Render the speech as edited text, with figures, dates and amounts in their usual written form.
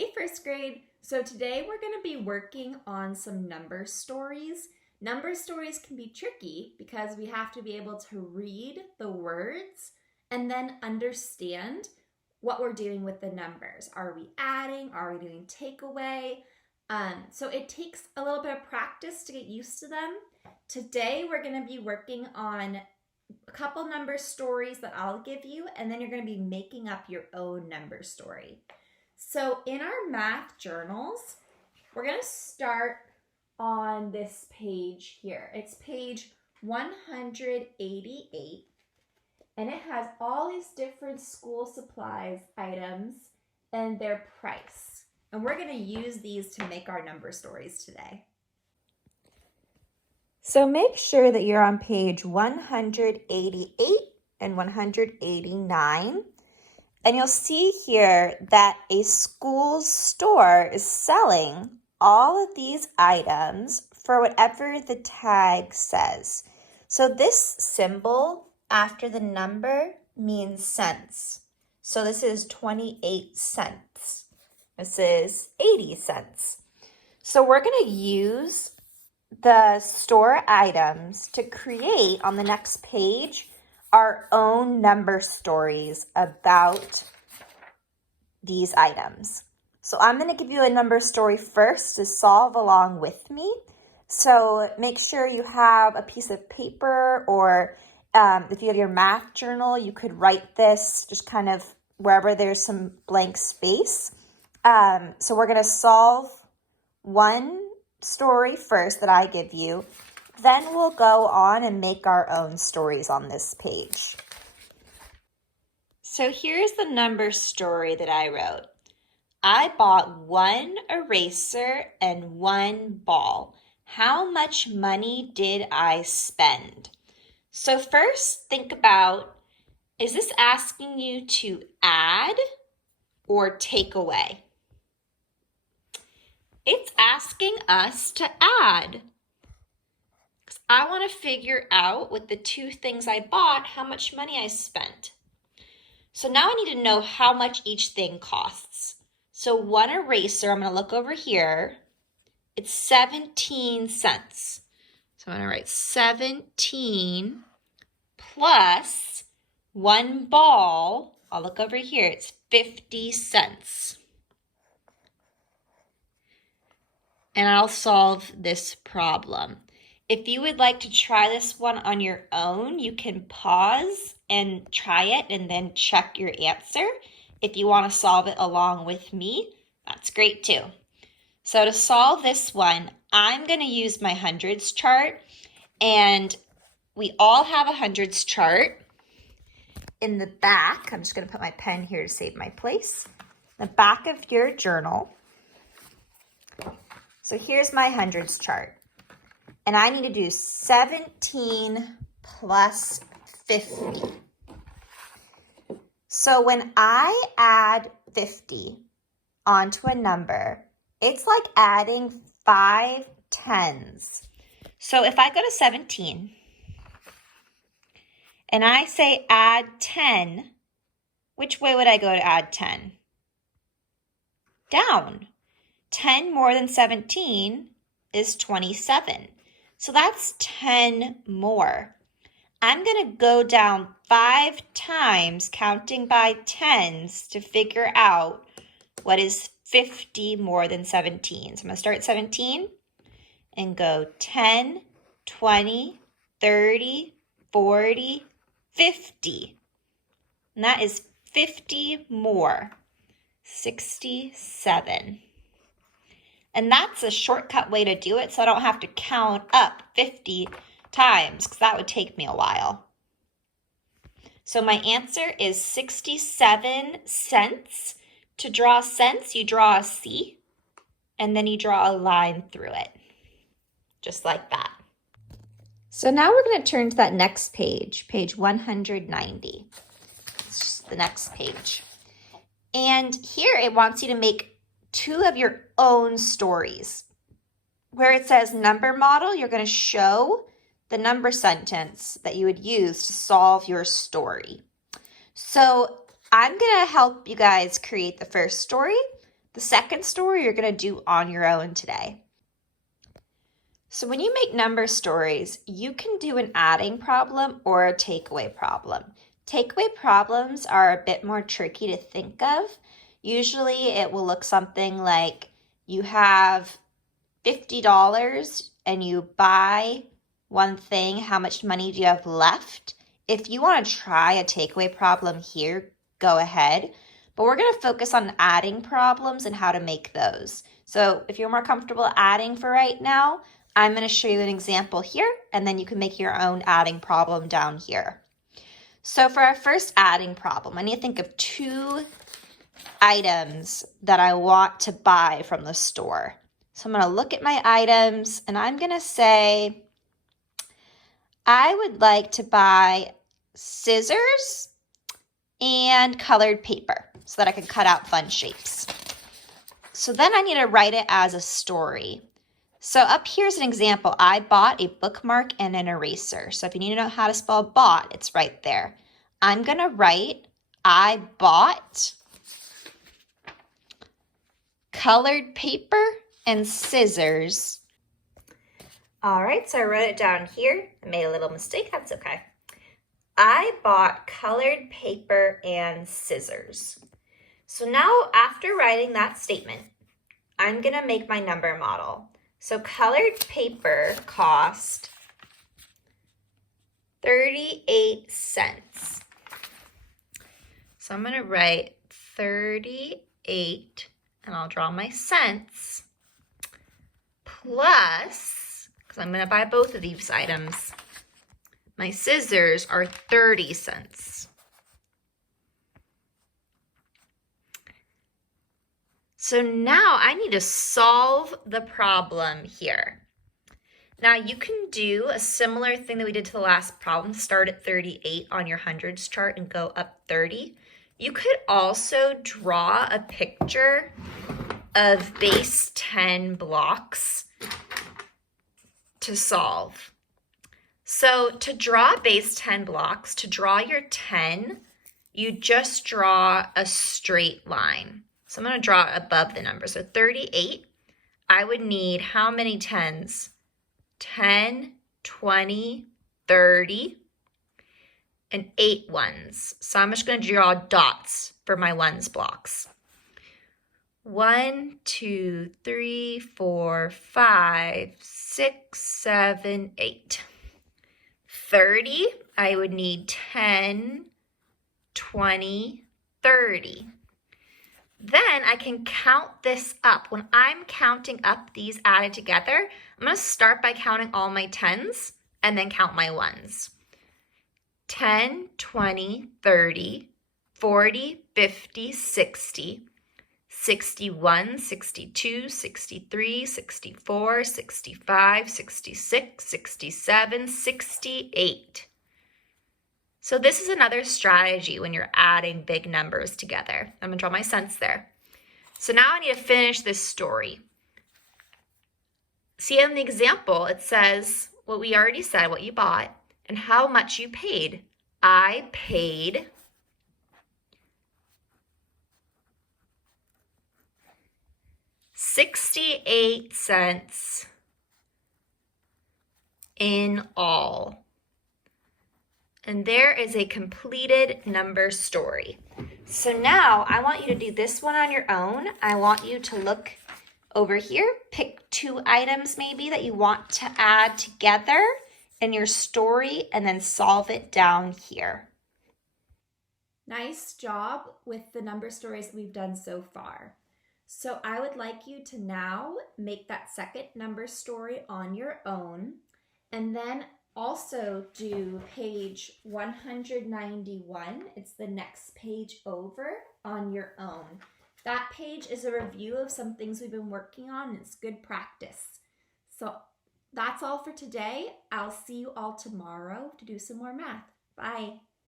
Hey first grade! So today we're going to be working on some number stories. Number stories can be tricky because we have to be able to read the words and then understand what we're doing with the numbers. Are we adding? Are we doing takeaway? So it takes a little bit of practice to get used to them. Today we're going to be working on a couple number stories that I'll give you, and then you're going to be making up your own number story. So in our math journals, we're going to start on this page here. It's page 188, and it has all these different school supplies items and their price. And we're going to use these to make our number stories today. So make sure that you're on page 188 and 189. And you'll see here that a school store is selling all of these items for whatever the tag says. So this symbol after the number means cents. So this is 28 cents. This is 80 cents. So we're going to use the store items to create on the next page our own number stories about these items. So I'm going to give you a number story first to solve along with me. So make sure you have a piece of paper, or if you have your math journal, you could write this just kind of wherever there's some blank space. So we're going to solve one story first that I give you. Then we'll go on and make our own stories on this page. So here's the number story that I wrote. I bought one eraser and one ball. How much money did I spend? So first, think about, is this asking you to add or take away? It's asking us to add. I want to figure out with the two things I bought how much money I spent. So now I need to know how much each thing costs. So one eraser, I'm going to look over here. It's 17 cents. So I'm going to write 17 plus one ball. I'll look over here. It's 50 cents. And I'll solve this problem. If you would like to try this one on your own, you can pause and try it and then check your answer. If you want to solve it along with me, that's great too. So to solve this one, I'm going to use my hundreds chart, and we all have a hundreds chart. In the back, I'm just going to put my pen here to save my place. The back of your journal. So here's my hundreds chart. And I need to do 17 plus 50. So when I add 50 onto a number, it's like adding 5 tens. So if I go to 17 and I say add 10, which way would I go to add 10? Down. 10 more than 17 is 27. So that's 10 more. I'm going to go down 5 times, counting by tens, to figure out what is 50 more than 17. So I'm going to start at 17 and go 10, 20, 30, 40, 50. And that is 50 more, 67. And that's a shortcut way to do it, so I don't have to count up 50 times, because that would take me a while. So my answer is 67 cents. To draw cents, you draw a C, and then you draw a line through it, just like that. So now we're going to turn to that next page, page 190. It's just the next page. And here it wants you to make 2 of your own stories. Where it says number model, you're going to show the number sentence that you would use to solve your story. So I'm going to help you guys create the first story, The second story you're going to do on your own today. So when you make number stories, you can do an adding problem or a takeaway problem. Takeaway problems are a bit more tricky to think of. Usually it will look something like you have $50 and you buy one thing. How much money do you have left? If you want to try a takeaway problem here, go ahead. But we're going to focus on adding problems and how to make those. So if you're more comfortable adding for right now, I'm going to show you an example here, and then you can make your own adding problem down here. So for our first adding problem, I need to think of 2 items that I want to buy from the store. So I'm going to look at my items, and I'm going to say, I would like to buy scissors and colored paper so that I can cut out fun shapes. So then I need to write it as a story. So up here's an example. I bought a bookmark and an eraser. So if you need to know how to spell bought, it's right there. I'm going to write, I bought colored paper and scissors. All right, so I wrote it down here. I made a little mistake. That's okay. I bought colored paper and scissors. So now after writing that statement, I'm going to make my number model. So colored paper cost 38 cents. So I'm going to write 38, and I'll draw my cents, plus, because I'm going to buy both of these items, my scissors are 30 cents. So now I need to solve the problem here. Now you can do a similar thing that we did to the last problem, start at 38 on your hundreds chart and go up 30. You could also draw a picture of base 10 blocks to solve. So to draw base 10 blocks, to draw your 10, you just draw a straight line. So I'm going to draw above the number. So 38, I would need how many 10s? 10, 20, 30, and 8 ones. So I'm just going to draw dots for my ones blocks. 1, 2, 3, 4, 5, 6, 7, 8. 30, I would need 10, 20, 30. Then I can count this up. When I'm counting up these added together, I'm going to start by counting all my 10s and then count my 1s. 10, 20, 30, 40, 50, 60, 61, 62, 63, 64, 65, 66, 67, 68. So this is another strategy when you're adding big numbers together. I'm going to draw my cents there. So now I need to finish this story. See in the example, it says what we already said, what you bought, and how much you paid. I paid $0.68 in all. And there is a completed number story. So now I want you to do this one on your own. I want you to look over here, pick 2 items maybe that you want to add together in your story, and then solve it down here. Nice job with the number stories that we've done so far. So I would like you to now make that second number story on your own, and then also do page 191. It's the next page over on your own. That page is a review of some things we've been working on, and it's good practice. So that's all for today. I'll see you all tomorrow to do some more math. Bye.